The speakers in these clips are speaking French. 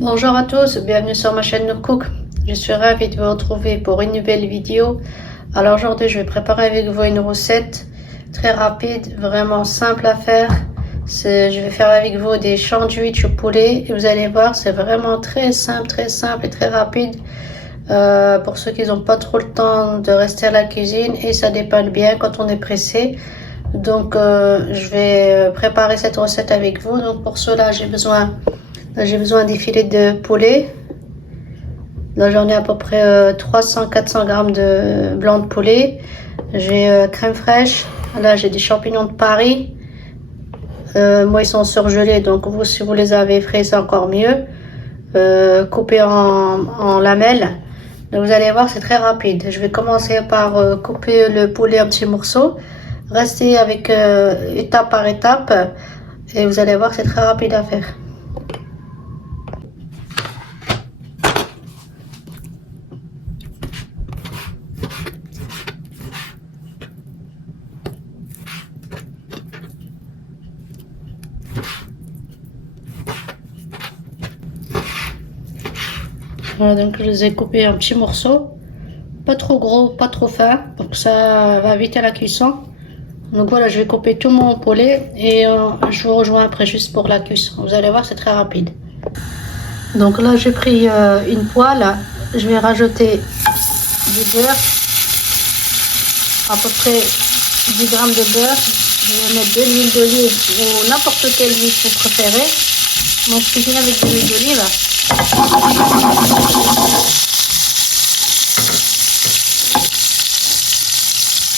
Bonjour à tous, bienvenue sur ma chaîne Nourcook. Je suis ravie de vous retrouver pour une nouvelle vidéo. Alors aujourd'hui je vais préparer avec vous une recette très rapide, vraiment simple à faire. Je vais faire avec vous des sandwichs au poulet et vous allez voir c'est vraiment très simple et très rapide. Pour ceux qui n'ont pas trop le temps de rester à la cuisine et ça dépanne bien quand on est pressé. Donc je vais préparer cette recette avec vous. Donc pour cela j'ai besoin des filets de poulet. Là j'en ai à peu près 300-400 grammes de blanc de poulet. J'ai crème fraîche. Là j'ai des champignons de Paris. Moi ils sont surgelés, donc vous si vous les avez frais c'est encore mieux. Coupés en lamelles. Donc vous allez voir c'est très rapide. Je vais commencer par couper le poulet en petits morceaux. Restez avec étape par étape et vous allez voir c'est très rapide à faire. Voilà, donc je les ai coupés en petits morceaux, pas trop gros, pas trop fins, pour que ça va vite à la cuisson. Donc voilà, je vais couper tout mon poulet et je vous rejoins après juste pour la cuisson. Vous allez voir, c'est très rapide. Donc là, j'ai pris une poêle, je vais rajouter du beurre, à peu près 10 grammes de beurre. Je vais mettre de l'huile d'olive ou n'importe quelle huile que vous préférez. Moi, je cuisine avec de l'huile d'olive.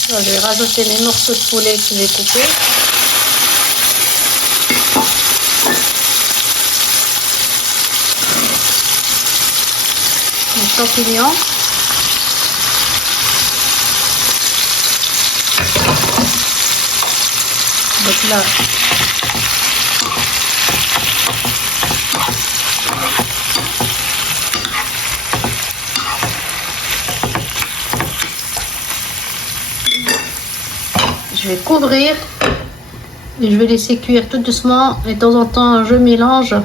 Là, je vais rajouter mes morceaux de poulet que j'ai coupés. Les champignons. Donc là, je vais couvrir et je vais laisser cuire tout doucement et de temps en temps je mélange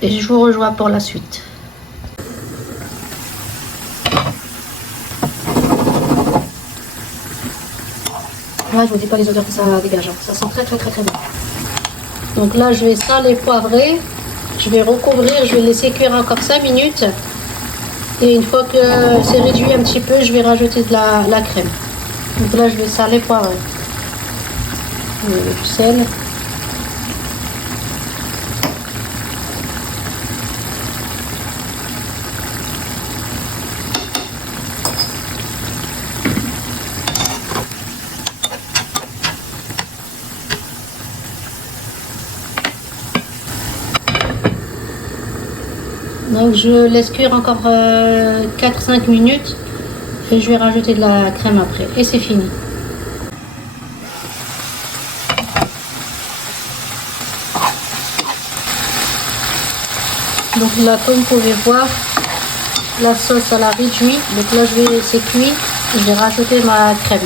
et je vous rejoins pour la suite. Là je vous dis pas les odeurs que ça dégage, ça sent très bon. Donc là je vais saler, poivrer, je vais recouvrir, je vais laisser cuire encore 5 minutes et une fois que c'est réduit un petit peu je vais rajouter de la crème. Donc là, je vais saler, poivrer. Du sel. Donc je laisse cuire encore 4-5 minutes. Et je vais rajouter de la crème après. Et c'est fini. Donc là, comme vous pouvez voir, la sauce elle a réduit. Donc là, c'est cuit. Je vais rajouter ma crème.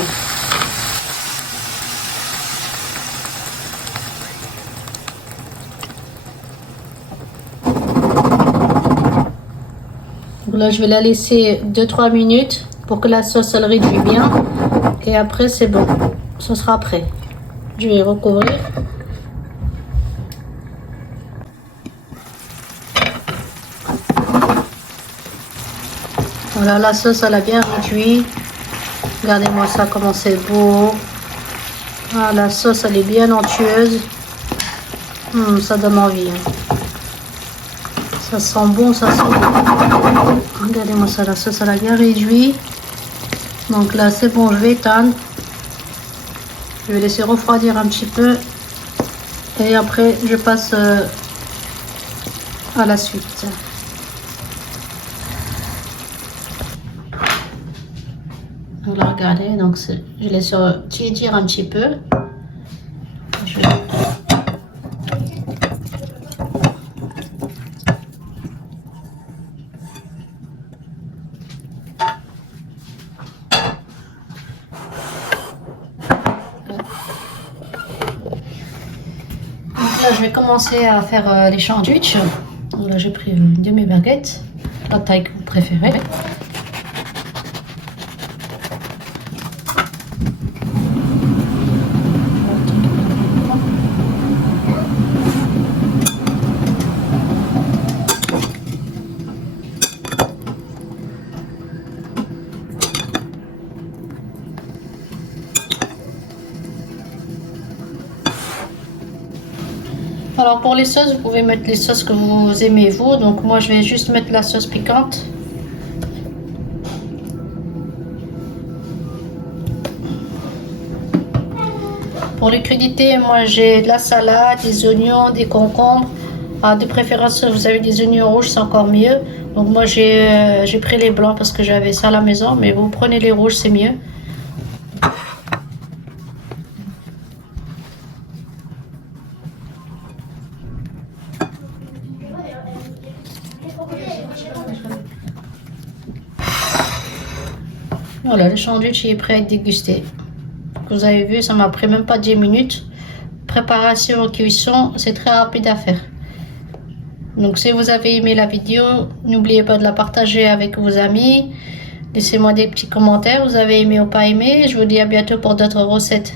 Donc là, je vais la laisser 2-3 minutes pour que la sauce elle réduit bien et après c'est bon, ce sera prêt. Je vais recouvrir. Voilà, la sauce elle a bien réduit. Regardez-moi ça comment c'est beau. Ah, la sauce elle est bien onctueuse. Ça donne envie, hein. Ça sent bon, ça sent bon. Regardez-moi ça, la sauce elle a bien réduit. Donc là c'est bon, je vais éteindre. Je vais laisser refroidir un petit peu. Et après je passe à la suite. Donc là regardez, donc je laisse tiédir un petit peu. Là, je vais commencer à faire les sandwichs. Donc là, j'ai pris une demi-baguette, la taille que vous préférez. Alors pour les sauces, vous pouvez mettre les sauces que vous aimez vous. Donc moi je vais juste mettre la sauce piquante. Pour les crudités, moi j'ai de la salade, des oignons, des concombres. De préférence, vous avez des oignons rouges, c'est encore mieux. Donc moi j'ai pris les blancs parce que j'avais ça à la maison, mais vous prenez les rouges, c'est mieux. Voilà, le sandwich est prêt à être dégusté. Vous avez vu, ça m'a pris même pas 10 minutes. Préparation, cuisson, c'est très rapide à faire. Donc si vous avez aimé la vidéo, n'oubliez pas de la partager avec vos amis. Laissez-moi des petits commentaires, vous avez aimé ou pas aimé. Je vous dis à bientôt pour d'autres recettes.